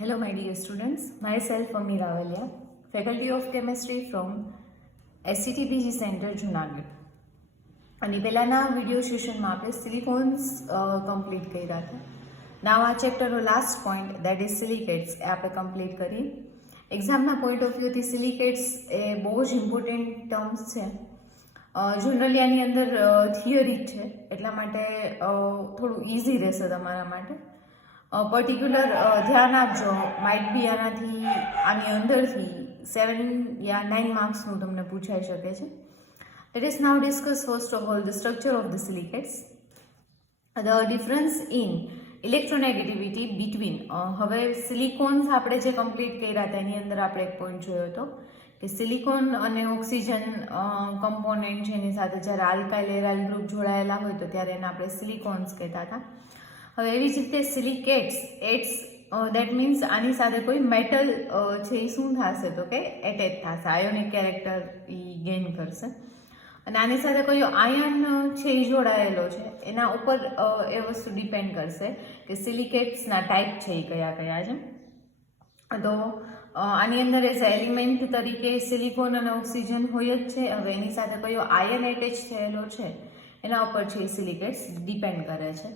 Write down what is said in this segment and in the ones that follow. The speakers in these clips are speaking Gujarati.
Hello, my dear students. Myself, Ami Ravalia, Faculty of Chemistry from SCTPG Center, Junagadh. અને પહેલાંના વિડીયો સેશનમાં આપણે સિલિકોન્સ કમ્પ્લીટ કર્યા હતા. નાવ આ ચેપ્ટરનો લાસ્ટ પોઈન્ટ દેટ ઇઝ સિલિકેટ્સ એ આપણે કમ્પ્લીટ કરી. એક્ઝામના પોઈન્ટ ઓફ વ્યૂથી સિલિકેટ્સ એ બહુ જ ઇમ્પોર્ટન્ટ ટર્મ્સ છે. જનરલી આની અંદર થિયરી જ છે, એટલા માટે થોડું ઇઝી રહેશે તમારા માટે. પર્ટિક્યુલર ધ્યાન આપજો, માઇટ બી આની અંદરથી 7 યા 9 માર્ક્સનું તમને પૂછાઈ શકે છે. Let us now discuss first of all the structure of the silicates. The difference in electronegativity between હવે સિલિકોન્સ આપણે જે કમ્પ્લીટ કર્યા હતા એની અંદર આપણે એક પોઈન્ટ જોયો હતો કે સિલિકોન અને ઓક્સિજન કમ્પોનેન્ટ છે એની સાથે જ્યારે આલ્કાઇલ એરાઇલ ગ્રુપ જોડાયેલા હોય તો ત્યારે એને આપણે સિલિકોન્સ કહેતા હતા. હવે એવી જ રીતે સિલિકેટ્સ દેટ મીન્સ આની સાથે કોઈ મેટલ છે એ શું થશે તો કે એટેચ થશે, આયોનિક કેરેક્ટર એ ગેઇન કરશે. અને આની સાથે કોઈ આયન છે એ જોડાયેલો છે એના ઉપર એ વસ્તુ ડિપેન્ડ કરશે કે સિલિકેટ્સના ટાઈપ છે એ કયા કયા છે. તો આની અંદર એઝ એલિમેન્ટ તરીકે સિલિકોન અને ઓક્સિજન હોય જ છે. હવે એની સાથે કયો આયન એટેચ થયેલો છે એના ઉપર છે એ સિલિકેટ્સ ડિપેન્ડ કરે છે.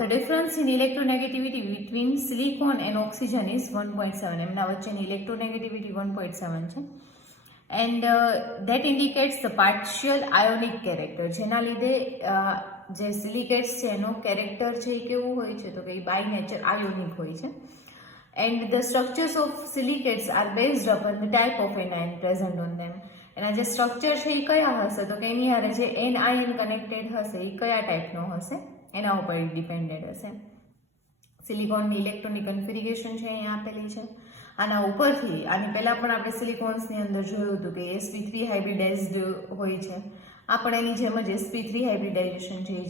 The difference in electronegativity between silicon and oxygen is 1.7. એમના વચ્ચેની electronegativity 1.7 છે. And that indicates the partial ionic character, જેના લીધે જે સિલિકેટ્સ છે એનો કેરેક્ટર છે એ કેવું હોય છે તો કે બાય નેચર આયોનિક હોય છે. And the structures of silicates are based upon the type of anion present on them. એના જે સ્ટ્રક્ચર છે એ કયા હશે તો કે એની હારે જે એન આયન કનેક્ટેડ હશે એ કયા ટાઈપનો હશે એના ઉપર ડિપેન્ડેડ હશે. સિલિકોનની ઇલેક્ટ્રોનિક કન્ફિગરેશન છે અહીંયા આપેલી છે. આના ઉપરથી આની પહેલાં પણ આપણે સિલિકોન્સની અંદર જોયું હતું કે sp3 હાઇબ્રિડાઇઝ્ડ હોય છે. આ પણ એની જેમ જ sp3 હાઇબ્રિડાઇઝેશન છે એ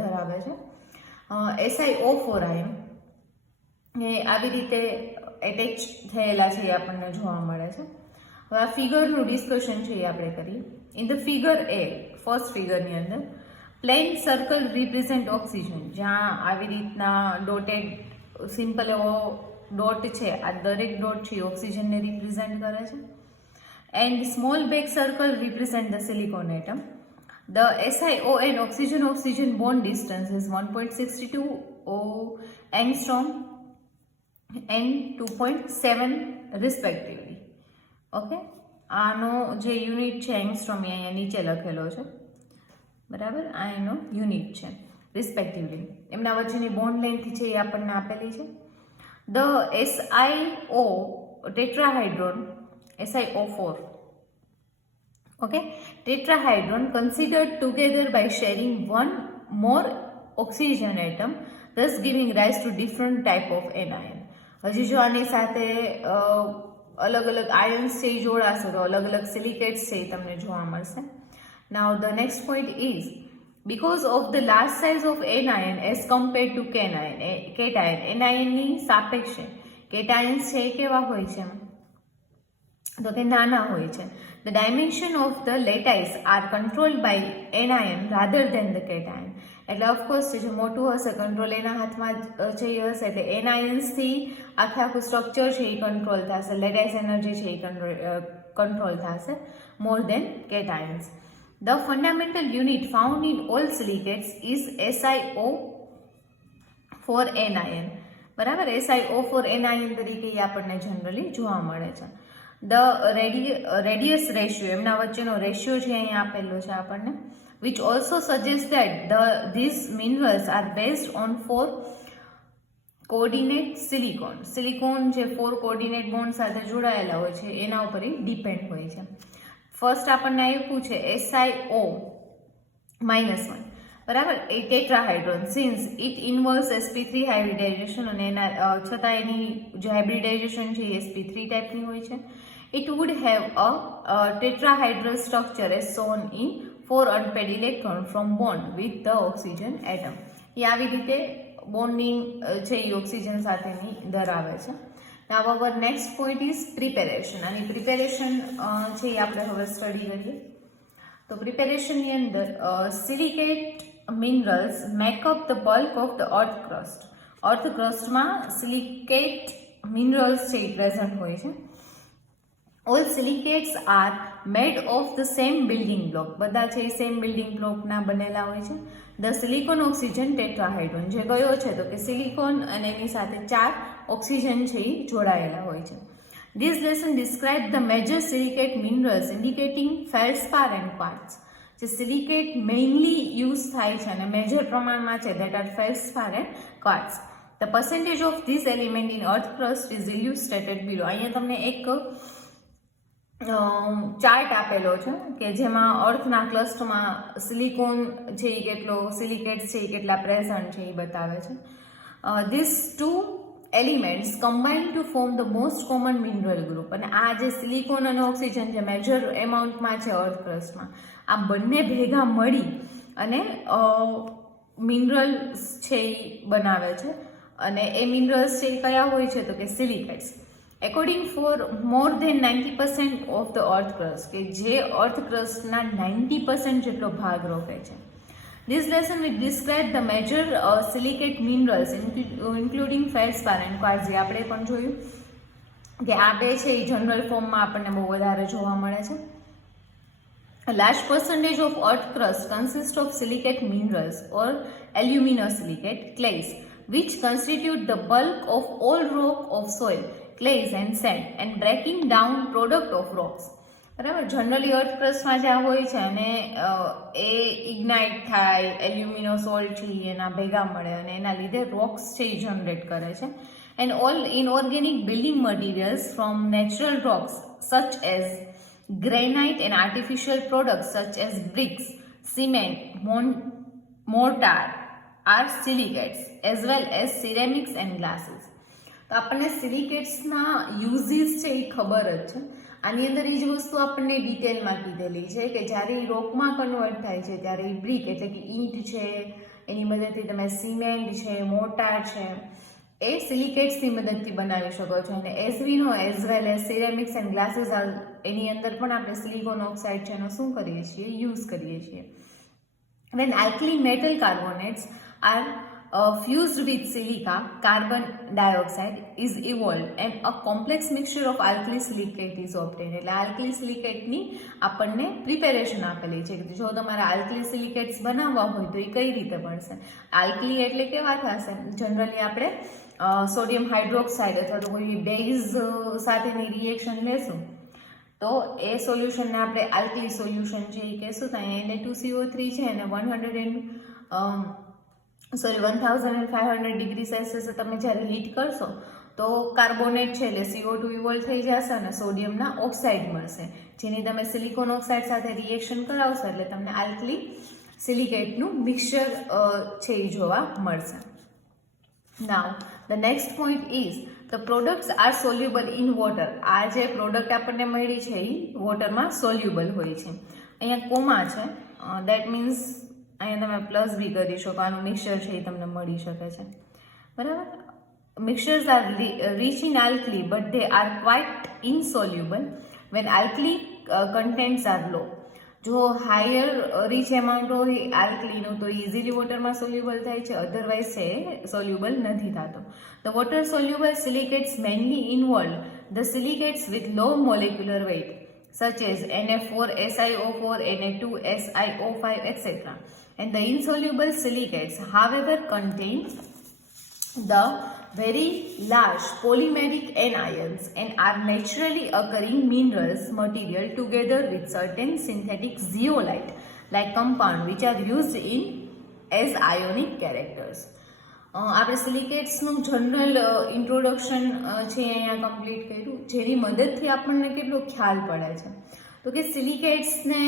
ધરાવે છે. SiO4 આયન એ આવી રીતે એટેચ થયેલા છે એ આપણને જોવા મળે છે. હવે આ ફિગરનું ડિસ્કશન છે એ આપણે કરીએ. ઇન ધ ફિગર એ ફર્સ્ટ ફિગરની અંદર પ્લેન સર્કલ રિપ્રેઝન્ટ ઓક્સિજન, જ્યાં આવી રીતના ડોટેડ સિમ્પલ એવો ડોટ છે, આ દરેક ડોટ છે ઓક્સિજનને રિપ્રેઝન્ટ કરે છે. And small back circle represent the silicon atom. The SiON oxygen bond distance is 1.62 angstrom and 2.7 respectively. Okay, આનો જે યુનિટ છે એંગસ્ટ્રોમ એ અહીંયા નીચે લખેલો છે, બરાબર. આ એનો યુનિટ છે રિસ્પેક્ટિવલી. એમના વચ્ચેની બોન્ડ લેન્થ છે એ આપણને આપેલી છે. The SiO tetrahedron, SiO4, okay, tetrahedron considered together by sharing one more oxygen atom, thus giving rise to different type of anion. હજી જો આની સાથે અલગ અલગ આયન્સ છે એ જોડાશે તો અલગ અલગ સિલિકેટ્સ છે એ તમને જોવા મળશે. Now the next point is because of the large size of anion as compared to cation, anion સાપેક્ષે કેટાયન્સ છે એ કેવા હોય છે તો કે નાના હોય છે. The dimension of the lattice are controlled by anion rather than the cation. એટલે ઓફકોર્સ જે મોટું હશે કંટ્રોલ એના હાથમાં જે હશે એટલે એનાયન્સથી આખું સ્ટ્રક્ચર છે એ કંટ્રોલ થશે, લેટાઇસ એનર્જી છે એ કંટ્રોલ થશે મોર દેન કેટાયન્સ. The fundamental unit found in all silicates is SiO4 anion, બરાબર. SiO4 anion તરીકે એ આપણને જનરલી જોવા મળે છે. The radius ratio, એમના વચ્ચેનો રેશિયો છે અહીંયા આપેલો છે આપણને, which also suggests that these minerals are based on 4 coordinate silicon. Silicon જે 4 કોર્ડિનેટ બોન્ડ સાથે જોડાયેલા હોય છે એના ઉપર એ ડિપેન્ડ હોય છે. ફર્સ્ટ આપણને આપ્યું છે SiO-1, બરાબર. એ tetrahedron since it involves sp3 hybridisation અને એના છતાં એની જે હાઇબ્રિડાઇઝેશન છે એ sp3 ટાઈપની હોય છે. It would have a tetrahedral structure as shown in 4 unpaired electron from bond with the oxygen atom. એ આવી રીતે બોન્ડિંગ છે એ ઓક્સિજન સાથેની ધરાવે છે. Now our next point is preparation. અને પ્રિપેરેશન છે એ આપણે હવે સ્ટડી કરીએ. તો પ્રિપેરેશનની અંદર silicate minerals make up the bulk of the earth crust. Earth ક્રસ્ટમાં સિલિકેટ મિનરલ્સ છે એ પ્રેઝન્ટ હોય છે. All silicates are made of the same building block, બધા છે એ સેમ બિલ્ડિંગ બ્લોકના બનેલા હોય છે. ધ સિલિકોન ઓક્સિજન ટેટ્રાહાઇડ્રોન, જે કયો છે તો કે સિલિકોન અને એની સાથે 4 ઓક્સિજન છે એ જોડાયેલા હોય છે. This lesson describes the major silicate minerals indicating feldspar and quartz. જે સિલિકેટ મેઇનલી યુઝ થાય છે અને મેજર પ્રમાણમાં છે that are feldspar and quartz. The percentage of this element in earth crust is illustrated below. અહીંયા તમને એક ચાર્ટ આપેલો છે કે જેમાં અર્થના ક્લસ્ટરમાં સિલિકોન છે એ કેટલો, સિલિકેટ્સ છે એ કેટલા પ્રેઝન્ટ છે એ બતાવે છે. This two elements combine to form the most common mineral group. અને આ જે સિલિકોન અને ઓક્સિજન જે મેજર એમાઉન્ટમાં છે અર્થ ક્રસ્ટમાં, આ બંને ભેગા મળી અને મિનરલ્સ છે એ બનાવે છે. અને એ મિનરલ્સ છે એ કયા હોય છે તો કે silicates. According for more than 90% of the earth crust, કે જે અર્થ ક્રસ્ટના 90% જેટલો ભાગ રોકે છે. This lesson will describe the major silicate minerals including feldspar and quartz. જે આપણે પણ જોયું કે આ બે છે એ જનરલ ફોર્મમાં આપણને બહુ વધારે જોવા મળે છે. A large percentage of earth crust consists of silicate minerals or aluminosilicate clays, which constitute the bulk of all rock of soil, clays and sand, and breaking down product of rocks. બરાબર, જનરલી અર્થ ક્રસ્ટમાં જ્યાં હોય છે અને એ ઇગ્નાઇટ થાય, એલ્યુમિનો સોલ્ટ છે એના ભેગા મળે અને એના લીધે રોક્સ છે એ જનરેટ કરે છે. And all inorganic building materials from natural rocks such as granite and artificial products such as bricks, cement, mortar are silicates as well as ceramics and glasses. તો આપણને સિલિકેટ્સના યુઝીસ છે એ ખબર જ છે. આની અંદર એ જ વસ્તુ આપણને ડિટેલમાં કીધેલી છે કે જ્યારે એ રોકમાં કન્વર્ટ થાય છે ત્યારે એ બ્રિક એટલે કે ઈંટ છે એની મદદથી તમે સિમેન્ટ છે, મોર્ટાર છે, એ સિલિકેટ્સની મદદથી બનાવી શકો છો. અને as we know as well as ceramics and glasses are, એની અંદર પણ આપણે સિલિકોન ઓક્સાઇડ છે એનો શું કરીએ છીએ, યુઝ કરીએ છીએ. When alkali metal carbonates are fused with silica, carbon dioxide is evolved and a complex mixture of alkali silicate is obtained. એટલે આલ્કલી સિલિકેટની આપણને પ્રિપેરેશન આપેલી છે કે જો તમારે આલ્કલી સિલિકેટ્સ બનાવવા હોય તો એ કઈ રીતે બનશે. આલ્કલી એટલે કેવા થશે, જનરલી આપણે સોડિયમ હાઇડ્રોક્સાઇડ અથવા તો કોઈ બેઝ સાથેની રિએક્શન લેશું તો એ સોલ્યુશનને આપણે આલ્કલી સોલ્યુશન છે એ કહેશું. તો અહીંયા Na2CO3 છે અને 1500 ડિગ્રી સેલ્સિયસ તમે જ્યારે હીટ કરશો તો કાર્બોનેટ છે એટલે CO2 ઇવોલ્વ થઈ જશે અને સોડિયમના ઓક્સાઇડ મળશે, જેની તમે સિલિકોન ઓક્સાઇડ સાથે રિએક્શન કરાવશો એટલે તમને આલ્કલી સિલિકેટનું મિક્સચર છે એ જોવા મળશે. Now the next point is the products are soluble in water. આ જે પ્રોડક્ટ આપણને મળી છે એ વોટરમાં સોલ્યુબલ હોય છે. અહીંયા કોમા છે, દેટ મીન્સ અહીંયા તમે પ્લસ બી કરી શકો, આનું મિક્સચર છે એ તમને મળી શકે છે. બરાબર, mixtures are rich in alkali but they are quite insoluble when alkali contents are low. જો હાયર રીચ એમાઉન્ટ હોય આલ્કલીનું તો ઇઝીલી વોટરમાં સોલ્યુબલ થાય છે, અધરવાઇઝ છે સોલ્યુબલ નથી થતો. The water soluble silicates mainly involve the silicates with low molecular weight such as Na4, SiO4, Na2, SiO5, etc. And the insoluble silicates, however, contain the very large polymeric anions and are naturally occurring minerals material together with certain synthetic zeolite like compound which are used in as ionic characters. આપણે સિલિકેટ્સનું જનરલ ઇન્ટ્રોડક્શન છે અહીંયા કમ્પ્લીટ કર્યું, જેની મદદથી આપણને કેટલો ખ્યાલ પડે છે તો કે સિલિકેટ્સને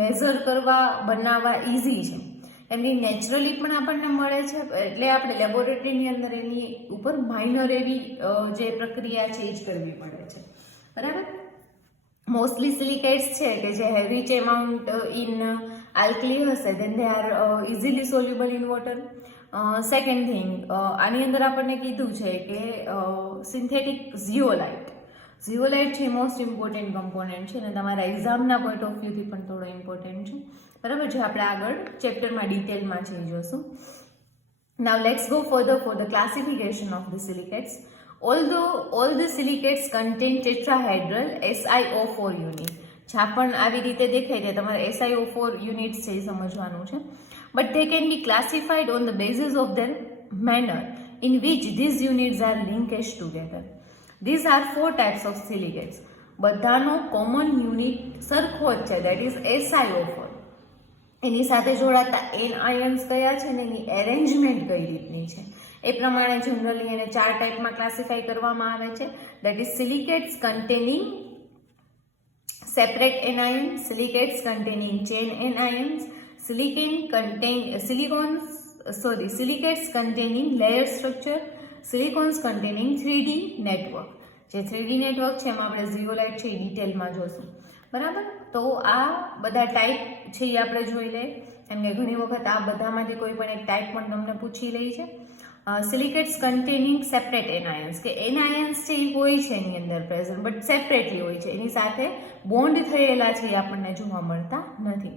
મેઝર કરવા, બનાવવા ઇઝી છે, એમની નેચરલી પણ આપણને મળે છે. એટલે આપણે લેબોરેટરીની અંદર એની ઉપર માઇનર એવી જે પ્રક્રિયા છે એ જ કરવી પડે છે. બરાબર, મોસ્ટલી સિલિકેટ્સ છે કે જે હેવી એમાઉન્ટ ઇન આલ્કલી હશે then they are easily soluble in water. Second thing, આની અંદર આપણને કીધું છે કે સિન્થેટિક ઝિયોલાઇટ છે મોસ્ટ ઇમ્પોર્ટન્ટ કમ્પોનન્ટ છે અને તમારા એક્ઝામના પોઈન્ટ ઓફ વ્યૂથી પણ થોડો ઇમ્પોર્ટન્ટ છે. બરાબર, જે આપણે આગળ ચેપ્ટરમાં ડિટેલમાં છે જોશું. Now let's go further for the classification of the silicates. all the silicates contain tetrahedral SiO4 unit. જ્યાં પણ આવી રીતે દેખાય છે તમારે SiO4 યુનિટ્સ છે એ સમજવાનું છે. But they can be classified on the basis of their manner in which these units are linked together. These are 4 types of silicates. બધાનો કોમન યુનિટ સરખો જ છે, દેટ ઇઝ SiO4. એની સાથે જોડાતા એન આયન્સ કયા છે ને એની એરેન્જમેન્ટ કઈ રીતની છે એ પ્રમાણે જનરલી એને 4 ટાઈપમાં ક્લાસિફાઈ કરવામાં આવે છે. That is silicates containing separate anions, silicates containing chain anions, silicates containing layer structure, silicones containing 3D network. જે 3D નેટવર્ક છે એમાં આપણે ઝીઓલાઇટ છે એ ડિટેલમાં જોશું, બરાબર. તો આ બધા ટાઈપ છે એ આપણે જોઈ લઈએ, કેમ કે ઘણી વખત આ બધામાંથી કોઈ પણ એક ટાઈપ પણ તમને પૂછી રહી છે. સિલિકેટ્સ કન્ટેનિંગ સેપરેટ એનાયન્સ, કે એનાયન્સ છે એ હોય છે એની અંદર પ્રેઝન્ટ બટ સેપરેટલી હોય છે, એની સાથે બોન્ડ થયેલા છે એ આપણને જોવા મળતા નથી.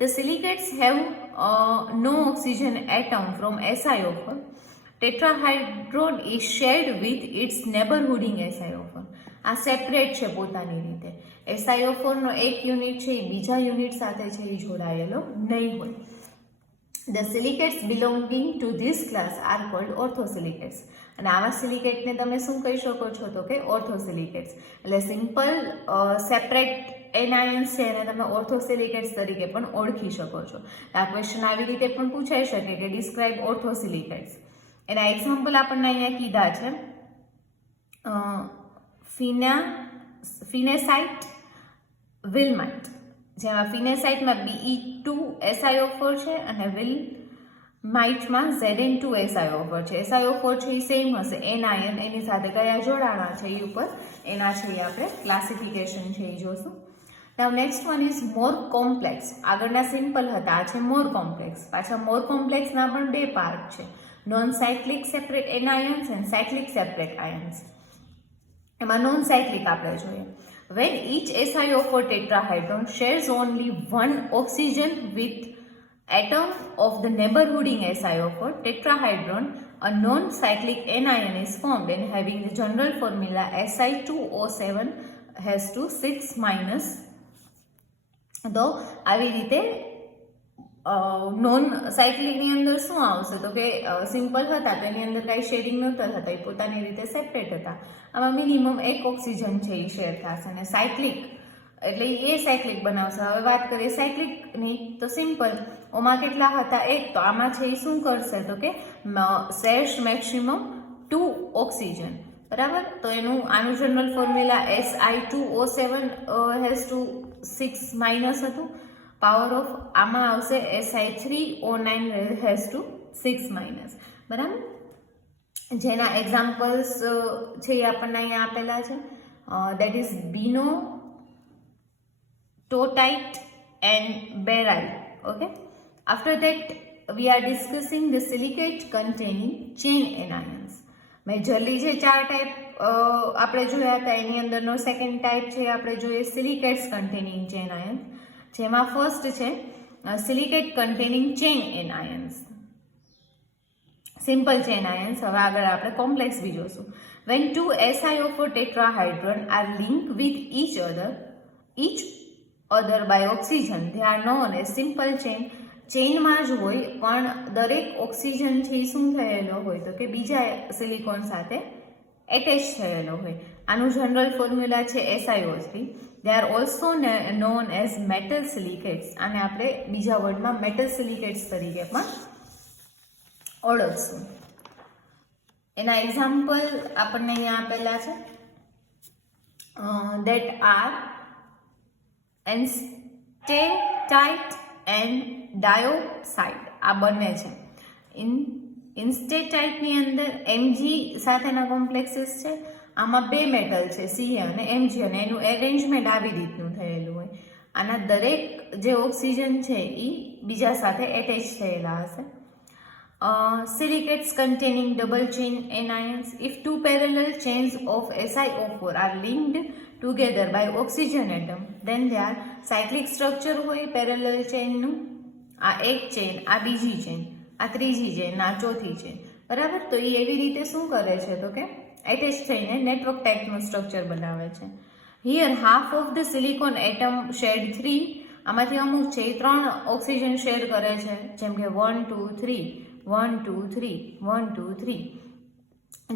The silicates have no oxygen atom from SiO4. Tetrahedron is shared with its neighborhooding SiO4. આ સેપરેટ છે પોતાની રીતે. SiO4 નો એક યુનિટ છે એ બીજા યુનિટ સાથે છે એ જોડાયેલો નહીં હોય. The silicates belonging to this class are called orthosilicates. અને આવા સિલિકેટને તમે શું કહી શકો છો તો કે ઓર્થોસિલિકેટ્સ. એટલે સિમ્પલ સેપરેટ એનાયન્સ છે એને તમે ઓર્થોસિલિકેટ્સ તરીકે પણ ઓળખી શકો છો. આ ક્વેશ્ચન આવી રીતે પણ પૂછાઈ શકે કે ડિસ્ક્રાઇબ ઓર્થોસિલિકેટ્સ. એના એક્ઝામ્પલ આપણને અહીંયા કીધા છે ફિનેસાઇટ, વિલમાઇટ. જેમાં ફિનેસાઇટમાં Be2 SiO4 છે અને વિલમાઇટમાં Zn2 SiO4 છે. SiO4 છે એ સેમ હશે, એન આયન એની સાથે કયા જોડાણા છે એ ઉપર એના છે એ આપણે ક્લાસિફિકેશન છે એ જોશું. Now next one is more complex. આગળના સિમ્પલ હતા, આ છે મોર કોમ્પ્લેક્સ. પાછા મોર કોમ્પ્લેક્સના પણ 2 પાર્ટ છે, non cyclic separate anions and cyclic separate ions. એમાં નોન સાયક્લિક આપણે જોઈએ. When each SiO4 tetrahedron shares only one oxygen with atom of the neighborhooding SiO4 tetrahedron, a non-cyclic anion is formed and having the general formula Si2O7 has to 6-. તો આવી રીતે નોન સાયક્લિકની અંદર શું આવશે તો કે સિમ્પલ હતા તો એની અંદર કાંઈ શેડિંગ નહોતા થતા, એ પોતાની રીતે સેપરેટ હતા. આમાં મિનિમમ 1 ઓક્સિજન છે એ શેર થશે. અને સાયક્લિક એટલે એ સાયક્લિક બનાવશે. હવે વાત કરીએ સાયક્લિકની તો સિમ્પલ, ઓમાં કેટલા હતા 1, તો આમાં છે એ શું કરશે તો કે શેર્સ મેક્સિમમ 2 ઓક્સિજન, બરાબર. તો એનું આનું general formula Si2O7 has two 6- હતું. પાવર ઓફ આમાં આવશે Si3O9 હેઝ ટુ 6-, બરાબર. જેના એક્ઝામ્પલ્સ છે એ આપણને અહીંયા આપેલા છે. દેટ ઇઝ બીનો, ટોટાઇટ and barite. Okay, after that we are discussing the silicate containing chain anions. Majorly જે 4 ટાઈપ આપણે જોયા હતા એની અંદરનો સેકન્ડ ટાઈપ છે આપણે જોઈએ સિલિકેટ્સ કન્ટેનિંગ ચેન આયન્સ, જેમાં ફર્સ્ટ છે silicate containing chain anions, simple chain ions. હવે આગળ આપણે કોમ્પ્લેક્સ બી જોશું. When 2 SiO4 tetrahedron are linked with each other by oxygen, they are known as simple chain. ચેઇનમાં જ હોય પણ દરેક ઓક્સિજન છે એ શું થયેલો હોય તો કે બીજા સિલિકોન સાથે એટેચ થયેલો હોય. આનું જનરલ ફોર્મ્યુલા છે SiO3. They are also known as metal silicates. આને આપણે બીજા વર્ડમાં મેટલ સિલિકેટ્સ તરીકે પણ ઓળખશું. એના એક્ઝામ્પલ આપણને અહીંયા આપેલા છે. That are enstatite and diopside. આ બંને છે. ઇન્સ્ટેટાઇટની અંદર Mg સાથેના કોમ્પ્લેક્સીસ છે. આમાં 2 મેટલ છે, Ca અને Mg, અને એનું એરેન્જમેન્ટ આવી રીતનું થયેલું હોય. આના દરેક જે ઓક્સિજન છે એ બીજા સાથે એટેચ થયેલા હશે. Silicates containing double chain anions. If 2 parallel chains of SiO4 are linked together by oxygen atom, then they are cyclic structure હોય parallel chain નું. આ એક ચેન, આ બીજી ચેન, આ ત્રીજી ચેન, આ ચોથી ચેન, બરાબર. તો એ એવી રીતે શું કરે છે તો કે એટેચ થઈને નેટવર્ક ટાઈપનું સ્ટ્રક્ચર બનાવે છે. Here half of the silicon atom shared 3, આમાંથી અમુક છે એ 3 ઓક્સિજન શેર કરે છે, જેમ કે 1 2 3 1 2 3 1 2 3.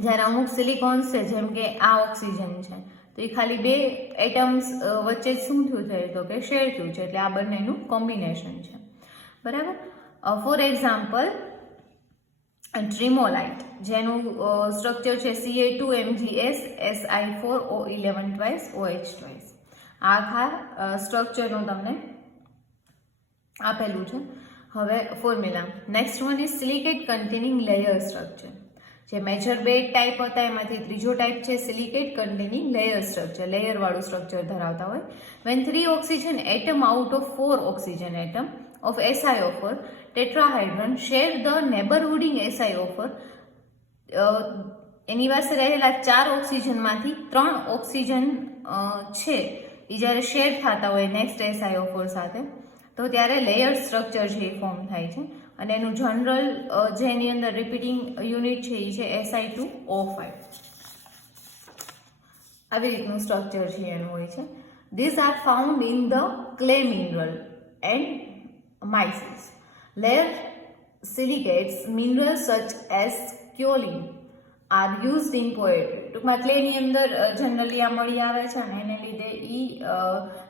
જ્યારે અમુક સિલિકોન્સ છે જેમ કે આ ઓક્સિજન છે તો એ ખાલી 2 એટમ્સ વચ્ચે શું થયું છે તો કે શેર થયું છે, એટલે આ બંનેનું કોમ્બિનેશન છે. બરાબર. ફોર એક્ઝામ્પલ ટ્રીમોલાઇટ, જેનું સ્ટ્રક્ચર છે Ca2MgS Si4O11 twice OH twice. આ આખા સ્ટ્રક્ચરનું તમને આપેલું છે. હવે formula. Next one is silicate containing layer structure. જે મેજર 2 ટાઈપ હતા એમાંથી ત્રીજો ટાઈપ છે silicate containing layer structure, layer વાળું સ્ટ્રક્ચર ધરાવતા હોય. When 3 oxygen atom out of 4 oxygen atom of SiO4 tetrahedron share the neighborhooding SiO4, એની પાસે રહેલા 4 ઓક્સિજનમાંથી 3 ઓક્સિજન છે એ જ્યારે શેર થતા હોય નેક્સ્ટ SiO4 સાથે તો ત્યારે લેયર સ્ટ્રક્ચર છે એ ફોર્મ થાય છે. અને એનું જનરલ જેની અંદર રિપીટિંગ યુનિટ છે એ છે Si2O5. આવી રીતનું સ્ટ્રક્ચર છે એનું હોય છે. This are found in the clay mineral and mices. Layer silicates minerals such as kaolin are used in poetry. ટૂંકમાં ક્લેની અંદર જનરલી આ મળી આવે છે અને એને લીધે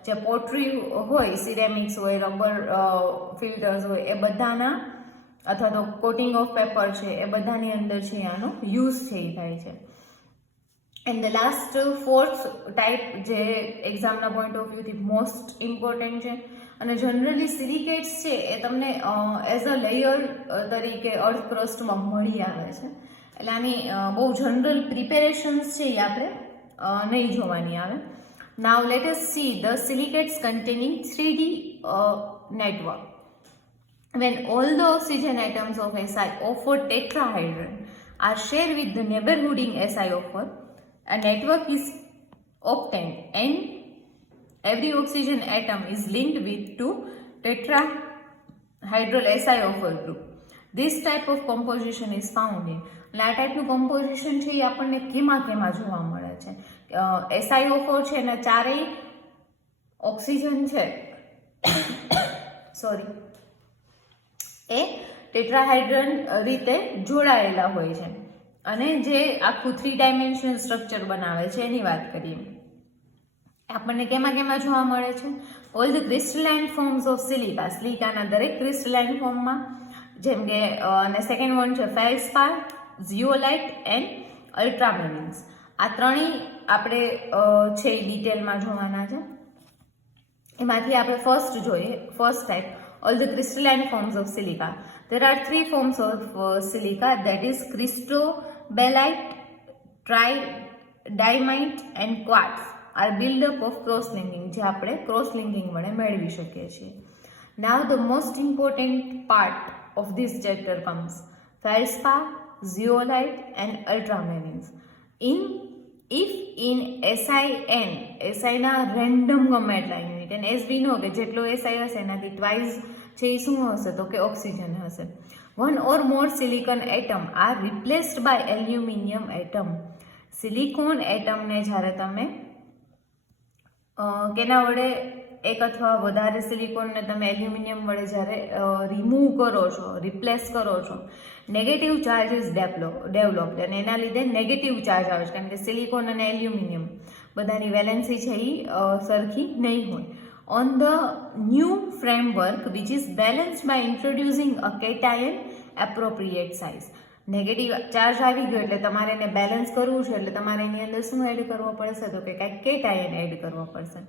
જે પોટ્રી હોય, સિરેમિક્સ હોય, રબર ફિલ્ટર્સ હોય, એ બધાના અથવા તો કોટિંગ ઓફ પેપર છે એ બધાની અંદર છે આનો યુઝ છે એ થાય છે. And the last fourth type જે એક્ઝામના પોઈન્ટ ઓફ વ્યૂથી મોસ્ટ ઇમ્પોર્ટન્ટ છે અને જનરલી સિલિકેટ્સ છે એ તમને એઝ અ લેયર તરીકે અર્થ ક્રસ્ટમાં મળી આવે છે, એટલે આની બહુ જનરલ પ્રિપેરેશન્સ છે એ આપણે નહીં જોવાની આવે. Now let us see the silicates containing 3D network. When all the oxygen atoms of SiO4 tetrahedron are shared with the neighborhooding SiO4, a network is obtained and every oxygen atom is linked with 2 tetrahedral SiO4 group. This type of composition is found in. એટલે આ ટાઈપનું કમ્પોઝિશન છે એ આપણને કેમાં જોવા મળે છે. SiO4 છે એના 4 ઓક્સિજન છે એ ટેટ્રાહાઇડ્રન રીતે જોડાયેલા હોય છે અને જે આખું 3 ડાયમેન્શનલ સ્ટ્રક્ચર બનાવે છે એની વાત કરીએ. આપણને કેમાં જોવા મળે છે? All the crystalline forms of silica, સિલિકાના દરેક ક્રિસ્ટલાઇન ફોર્મમાં, જેમ કે અને સેકન્ડ વન છે ફેલ્ડસ્પાર, ઝિયોલાઇટ એન્ડ અલ્ટ્રામેરિન્સ. આ ત્રણેય આપણે છે એ ડિટેલમાં જોવાના છે. એમાંથી આપણે ફર્સ્ટ જોઈએ, first type, all the crystalline forms of silica. There are 3 forms of silica, that is crystobelite, diamite and quartz are built up of cross-linking, જે આપણે cross-linking વડે મેળવી શકીએ છીએ. Now the most important part of this chapter comes feldspar, zeolite and ultramarines. If in SI ના રેન્ડમ ગમે એટલા unit, and as we know કે જેટલો SI હશે એનાથી ટ્વાઇસ છે એ શું હશે તો કે ઓક્સિજન હશે. 1 or more silicon atom are replaced by aluminum atom. Silicon એટમને જ્યારે તમે કેના વડે એક અથવા વધારે સિલિકોનને તમે એલ્યુમિનિયમ વડે જ્યારે રિમૂવ કરો છો, રિપ્લેસ કરો છો, નેગેટિવ ચાર્જ ઇઝ ડેવલપ્ડ અને એના લીધે નેગેટિવ ચાર્જ આવે છે, કારણ કે સિલિકોન અને એલ્યુમિનિયમ બધાની વેલેન્સી છે એ સરખી નહીં હોય. On the new framework which is balanced by introducing a cation appropriate size. Negative charge આવી ગયો એટલે તમારે એને બેલેન્સ કરવું છે, એટલે તમારે એની અંદર શું એડ કરવો પડશે તો કે કંઈક કેટાયન એડ કરવો પડશે.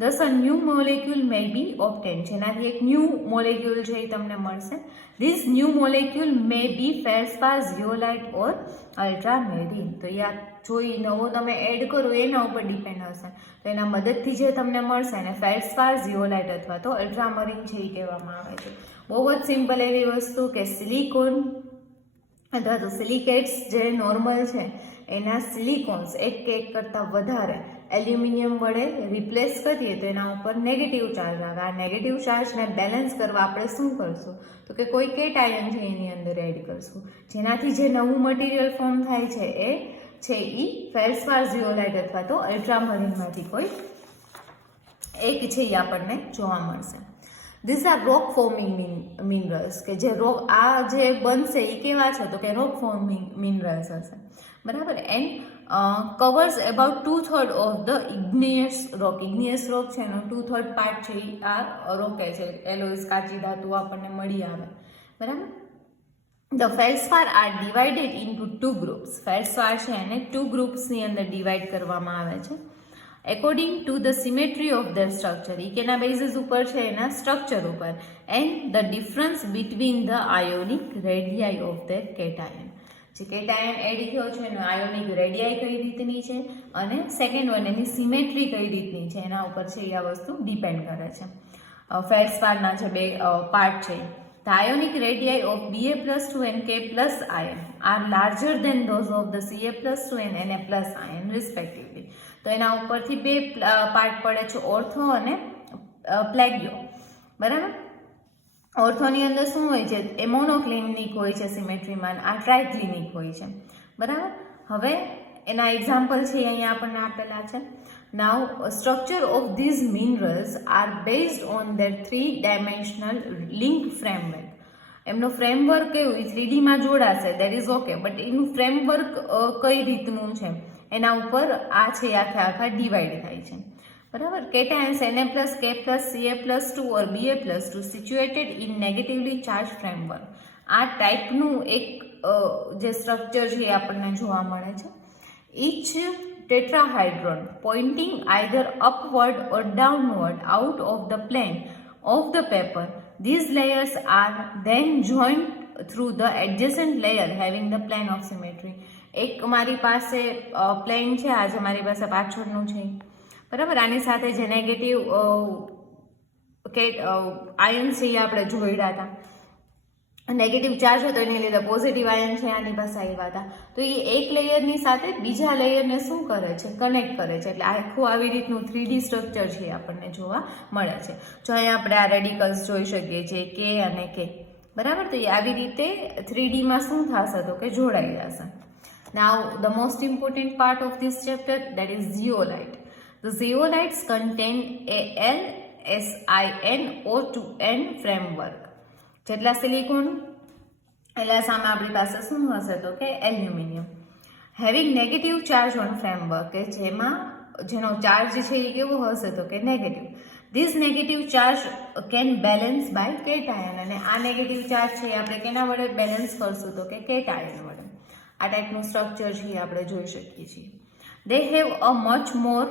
Thus a new molecule may be obtained, જેનાથી એક ન્યૂ મોલેક્યુલ છે એ તમને મળશે. This new molecule may be feldspar, zeolite or ultramarine. તો યા જો એ નવો તમે એડ કરો એના ઉપર ડિપેન્ડ હશે, તો એના મદદથી જે તમને મળશે એને ફેલ્ડસ્પાર, ઝિયોલાઇટ અથવા તો અલ્ટ્રામરીન છે એ કહેવામાં આવે છે. બહુ જ સિમ્પલ એવી વસ્તુ કે સિલિકોન અથવા તો સિલિકેટ્સ જે નોર્મલ છે એના સિલિકોન્સ એક કે એક કરતાં વધારે એલ્યુમિનિયમ વડે રિપ્લેસ કરીએ તો એના ઉપર નેગેટિવ ચાર્જ આવે. આ નેગેટિવ ચાર્જને બેલેન્સ કરવા આપણે શું કરશું તો કે કોઈ કેટાયન છે એની અંદર એડ કરશું, જેનાથી જે નવું મટીરિયલ ફોર્મ થાય છે એ છે એ ફેલ્સપાર ઝિયોલાઇટ અથવા તો અલ્ટ્રામરીનમાંથી કોઈ એક છે એ આપણને જોવા મળશે. This are rock forming minerals, કે જે આ જે બનશે એ કેવા છે તો કે રોક ફોર્મિંગ મિનરલ્સ હશે, બરાબર. And covers about 2/3 of the igneous rock. Igneous rock છે એનો 2/3 પાર્ટ છે એ આ રોકે છે. એલોઇસ, કાચી ધાતુ આપણને મળી આવે, બરાબર. The feldspar are divided into 2 groups. Feldspar છે એને 2 ગ્રુપ્સની અંદર ડિવાઇડ કરવામાં આવે છે according to the symmetry of the structure. એ કેના બેઝિસ ઉપર છે, એના સ્ટ્રક્ચર ઉપર. And the difference between the ionic radii of the cation. જે કેટાયન એડ થયો છે એનો આયોનિક રેડિયાઈ કઈ રીતની છે અને સેકન્ડ વન એની સિમેટ્રી કઈ રીતની છે એના ઉપર છે એ આ વસ્તુ ડિપેન્ડ કરે છે. ફેલ્સપારના જે બે પાર્ટ છે, the ionic radii of Ba+2 and K+ ion are larger than those of the Ca+2 and Na+ ion respectively. તો એના ઉપરથી બે પાર્ટ પડે છે, ઓર્થો અને પ્લેગ્યો, બરાબર. ઓર્થોની અંદર શું હોય છે, એ મોનોક્લિનિક હોય છે સિમેટ્રીમાં, આ ટ્રાઇક્લિનિક હોય છે, બરાબર. હવે એના એક્ઝામ્પલ છે અહીંયા આપણને આપેલા છે. Now structure of these minerals are based on their 3-dimensional link framework. એમનો ફ્રેમવર્ક કેવું, એ 3Dમાં જોડાશે, દેટ ઇઝ ઓકે, બટ એનું ફ્રેમવર્ક કઈ રીતનું છે એના ઉપર આ છે આખા ડિવાઈડ થાય છે, બરાબર. કેટાયન્સ Na+, K+, Ca+2 or Ba+2 situated in negatively charge framework. આ ટાઈપનું એક જે સ્ટ્રક્ચર છે એ આપણને જોવા મળે છે. each tetrahedron pointing either upward or downward out of the plane of the paper. These layers are then joined through the adjacent layer having the plane of symmetry. એક મારી પાસે પ્લેન છે, આજે મારી પાસે પાછળનું છે, બરાબર. આની સાથે જે નેગેટિવ આયન છે એ આપણે જોડ્યા હતા, નેગેટિવ ચાર્જ હતો એની લીધે પોઝિટિવ આયન છે આની પાસે આવ્યા હતા. તો એ એક લેયરની સાથે બીજા લેયરને શું કરે છે, કનેક્ટ કરે છે. એટલે આખું આવી રીતનું 3D સ્ટ્રક્ચર છે આપણને જોવા મળે છે. જો અહીંયા આપણે આ રેડિકલ્સ જોઈ શકીએ છીએ, કે અને કે, બરાબર. તો એ આવી રીતે 3Dમાં શું થશે તો કે જોડાઈ જશે. Now the most important part of this chapter, that is zeolite. The zeolites contain AlSiNO2n framework. જેટલા સિલિકોન એટલા સામે આપણી પાસે શું હશે તો કે aluminium. Having negative charge on framework, કે જેનો ચાર્જ છે એ કેવો હશે તો કે negative. This negative charge can balance by cation. અને આ નેગેટિવ ચાર્જ છે આપણે કેના વડે બેલેન્સ કરશું તો કે કેટાયન વડે. આ ટાઈપનું સ્ટ્રક્ચર છે આપણે જોઈ શકીએ છીએ. They have a much more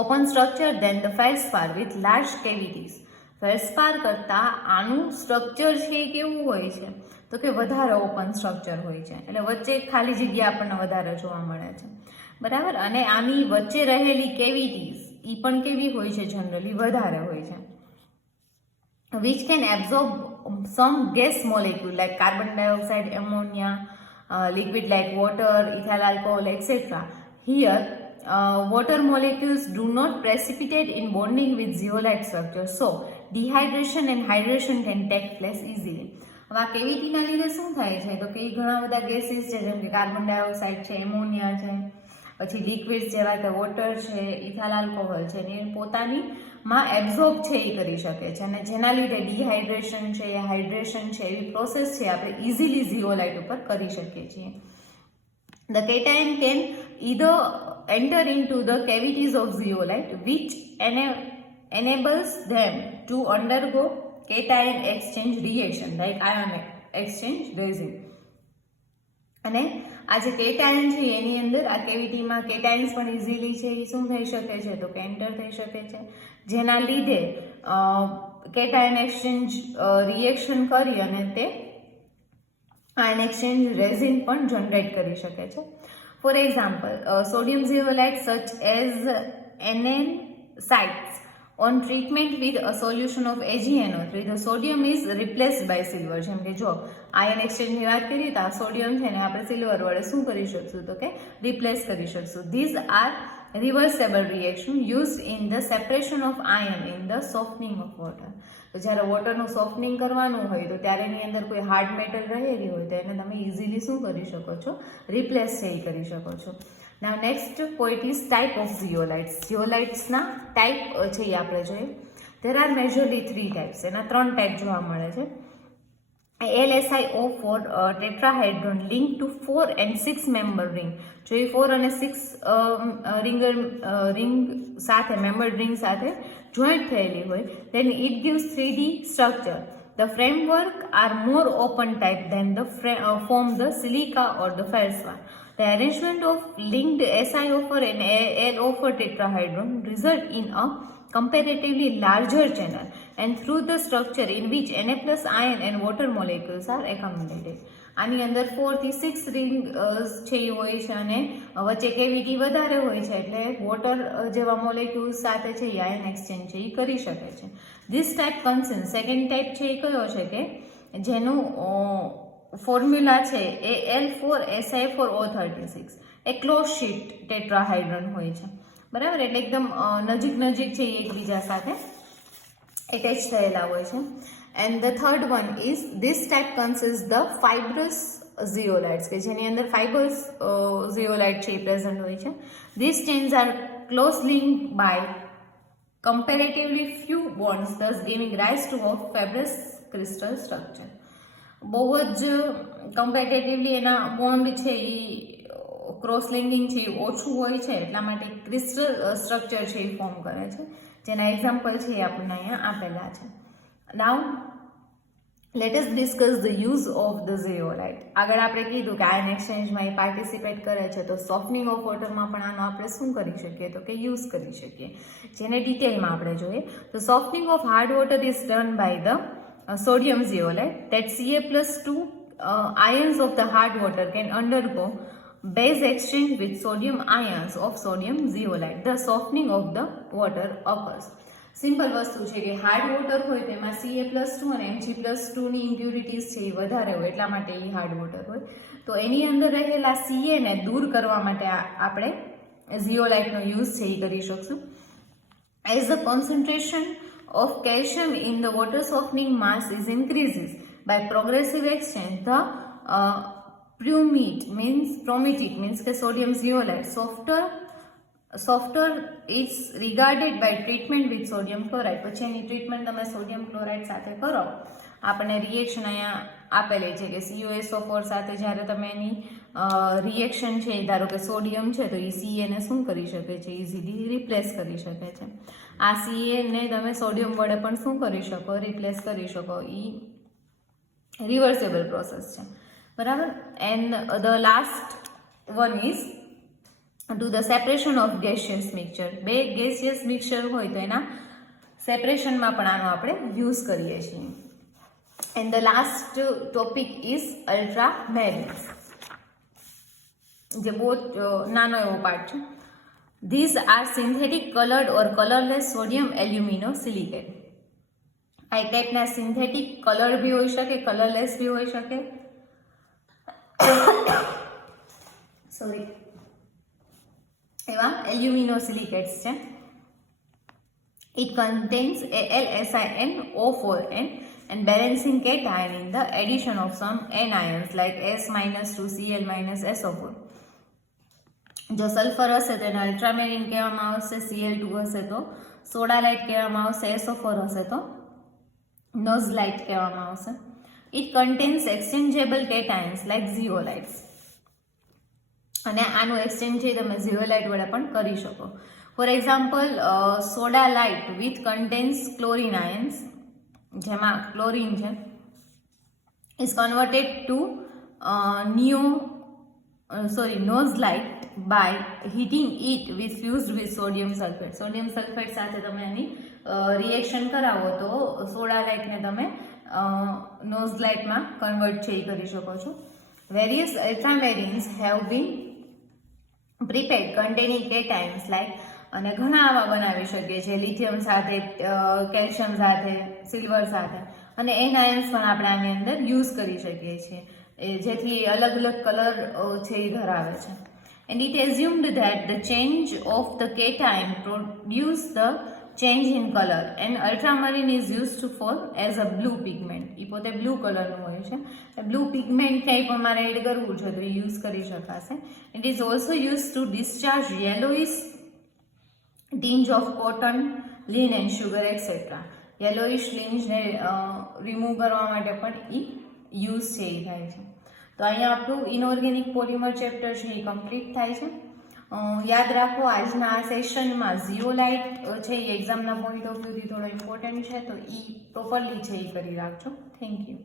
open structure than the feldspar with large cavities. ફેલ્સપાર કરતાં આનું સ્ટ્રક્ચર છે એ કેવું હોય છે તો કે વધારે ઓપન સ્ટ્રક્ચર હોય છે, એટલે વચ્ચે ખાલી જગ્યા આપણને વધારે જોવા મળે છે, બરાબર. અને આની વચ્ચે રહેલી કેવિટીઝ એ પણ કેવી હોય છે, જનરલી વધારે હોય છે. Which can absorb some gas molecule like carbon dioxide, ammonia, liquid like water, ethyl alcohol, etc. Here, water molecules do not precipitate in bonding with zeolite structure, so dehydration and hydration can take place easily. હવે આ કેવિટીના લીધે શું થાય છે તો કે ઘણા બધા ગેસીસ છે, જેમ કે કાર્બન ડાયોક્સાઇડ છે, એમોનિયા છે, પછી લિક્વિડ્સ જેવા કે વોટર છે, ઇથાઇલ આલ્કોહોલ છે, એ પોતાની માં એબ્ઝોર્બ છે એ કરી શકે છે, અને જેના લીધે ડિહાઇડ્રેશન છે, હાઇડ્રેશન છે, એવી પ્રોસેસ છે આપણે ઇઝીલી ઝિયોલાઇટ ઉપર કરી શકીએ છીએ. The cation can either enter into the cavities of zeolite which enables them to undergo cation exchange reaction like ion exchange resin. અને આ જે કેટાયન છે એની અંદર આ કેવિટીમાં કેટાયન્સ પણ ઇઝીલી છે એ શું થઈ શકે છે તો કે એન્ટર થઈ શકે છે, જેના લીધે કેટાયન એક્સચેન્જ રિએક્શન કરી અને તે આયન એક્સચેન્જ રેઝિન પણ જનરેટ કરી શકે છે. For example, sodium zeolite such as NN sites on treatment with a solution of AgNO3, the sodium is replaced by silver. જેમ કે જો આયન એક્સચેન્જની વાત કરીએ તો આ સોડિયમ છે ને આપણે સિલ્વર વડે શું કરી શકશું તો કે રિપ્લેસ કરી શકશું. These are reversible reaction used in the separation of iron in the softening of water. તો જ્યારે વોટરનું સોફ્ટનિંગ કરવાનું હોય તો ત્યારે એની અંદર કોઈ હાર્ડ મેટલ રહેલી હોય તો એને તમે ઇઝીલી શું કરી શકો છો, રિપ્લેસ છે એ કરી શકો છો. Now next point is type of zeolites. ઝિયોલાઇટ્સના ટાઈપ છે એ આપણે જોઈએ. There are majorly 3 types. એના 3 ટાઈપ જોવા મળે છે. LSiO4 tetrahedron linked to 4 and 6 member ring. જો એ 4 અને 6 ring સાથે મેમ્બર્ડ રિંગ સાથે જોઈન્ટ થયેલી હોય then it gives 3D structure. The framework are more open type than the form the silica or the feldspar. The arrangement of linked SiO4 and LO4 tetrahedron result in a comparatively larger channel and through the structure in which Na plus ion and water molecules are accommodated. આની અંદર 4 થી 6 રિંગ છે એ હોય છે અને વચ્ચે કેવિટી વધારે હોય છે એટલે વોટર જેવા મોલેક્યુલ્સ સાથે છે એ આયન એક્સચેન્જ છે એ કરી શકે છે. This type consent second type છે એ કયો છે કે જેનું ફોર્મ્યુલા છે એ L4Si4O36 એ ક્લોઝ શીટ ટેટ્રાહાઇડ્રન હોય છે, બરાબર. એટલે એકદમ નજીક છે એ એકબીજા સાથે એટેચ થયેલા હોય છે. And the third one is this type consists the fibrous zeolites કે જેની અંદર fibrous zeolite છે present હોય છે. These chains are closely linked by comparatively few bonds thus giving rise to a fibrous crystal structure. બહુ જ કમ્પેરેટિવલી એના બોન્ડ છે એ ક્રોસ લિંકિંગ છે એ ઓછું હોય છે એટલા માટે ક્રિસ્ટલ સ્ટ્રક્ચર છે એ ફોર્મ કરે છે, જેના એક્ઝામ્પલ છે એ આપણને અહીંયા આપેલા છે. Now let us discuss the use of the zeolite. આગળ આપણે કીધું કે આયન એક્સચેન્જમાં એ પાર્ટિસિપેટ કરે છે તો સોફ્ટનિંગ ઓફ વોટરમાં પણ આનો આપણે શું કરી શકીએ તો કે યુઝ કરી શકીએ, જેને ડિટેલમાં આપણે જોઈએ. તો softening of hard water is done by the sodium zeolite that Ca+2 ions of the hard water can undergo base exchange with sodium ions of sodium zeolite. The softening of the water occurs. Simple વસ્તુ છે કે હાર્ડ વોટર હોય તેમાં Ca+2 અને Mg+2 ની ઇમ્પ્યુરિટીઝ છે એ વધારે હોય એટલા માટે એ હાર્ડ વોટર હોય. તો એની અંદર રહેલા Ca ને દૂર કરવા માટે આપણે ઝિયોલાઇટનો યુઝ છે એ કરી શકશું. As the concentration of calcium in the water softening mass is increases by progressive exchange, the prometic means કે sodium zeolite softer is regarded by treatment with sodium chloride. પછી એની ટ્રીટમેન્ટ તમે સોડિયમ ક્લોરાઇડ સાથે કરો. આપણને રિએક્શન અહીંયા આપેલી છે કે CuSO4 સાથે જ્યારે તમે એની રિએક્શન છે ધારો કે સોડિયમ છે તો એ Ca ને શું કરી શકે છે, ઇઝીલી રિપ્લેસ કરી શકે છે. આ Ca ને તમે સોડિયમ વડે પણ શું કરી શકો, રિપ્લેસ કરી શકો. એ રિવર્સેબલ પ્રોસેસ છે, બરાબર. And the last one is to the separation of gaseous mixture. બે ગેસિયસ મિક્સચર હોય તો એના સેપરેશનમાં પણ આનો આપણે યુઝ કરીએ છીએ. And the last topic is ultramarines, જે બહુ નાનો એવો પાર્ટ છે. These are synthetic colored or colorless sodium aluminosilicate. આ એક ટાઈપના સિન્થેટિક કલર બી હોઈ શકે, કલરલેસ બી હોઈ શકે. સોરી, એવા એલ્યુમિનોસિલિકેટ્સ છે. It contains AlSiNO4n and balancing cation in the addition of some anions like S-2Cl-SO4. જો સલ્ફર હશે તો એને અલ્ટ્રામેરિન કહેવામાં આવશે, Cl2 હશે તો સોડા લાઇટ કહેવામાં આવશે, SO4 હશે તો નોઝલાઇટ કહેવામાં આવશે. It contains exchangeable cations like zeolites. અને આનું એક્સચેન્જ છે તમે ઝિયોલાઇટ વડે પણ કરી શકો. For example sodalite with contains chlorine ions, જેમાં ક્લોરિન છે, is converted to noselite by heating it with fused with sodium sulphate. Sodium sulphate સાથે તમે એની રિએક્શન કરાવો તો સોડા લાઇટને તમે નોઝલાઇટમાં કન્વર્ટ છે એ કરી શકો છો. Various ultramarines have been prepared containing cations like, અને ઘણા આવા બનાવી શકીએ છીએ લિથિયમ સાથે, કેલ્શિયમ સાથે, સિલ્વર સાથે, અને એનાયન્સ પણ આપણે આની અંદર યુઝ કરી શકીએ છીએ જેથી અલગ અલગ કલર છે એ ધરાવે છે. and it assumed that the change of the cation produced the change in color and ultramarine is used for as a blue pigment. એ પોતે બ્લુ કલરનું હોય છે. બ્લુ પિગમેન્ટ કંઈ પણ મારે એડ કરવું છે તો એ યુઝ કરી શકાશે. It is also use to discharge yellowish tinge of cotton, linen and sugar etcetera. Yellowish ટિંજને રિમૂવ કરવા માટે પણ એ યુઝ છે એ થાય છે. તો અહીંયા આપણું ઇનઓર્ગેનિક પોલિમર ચેપ્ટર છે એ કમ્પ્લીટ થાય છે. યાદ રાખો આજના આ સેશનમાં ઝીઓલાઇટ છે એ એક્ઝામના પોઈન્ટ ઓફ વ્યૂથી થોડો ઇમ્પોર્ટન્ટ છે, તો એ પ્રોપરલી છે એ કરી રાખજો. Thank you.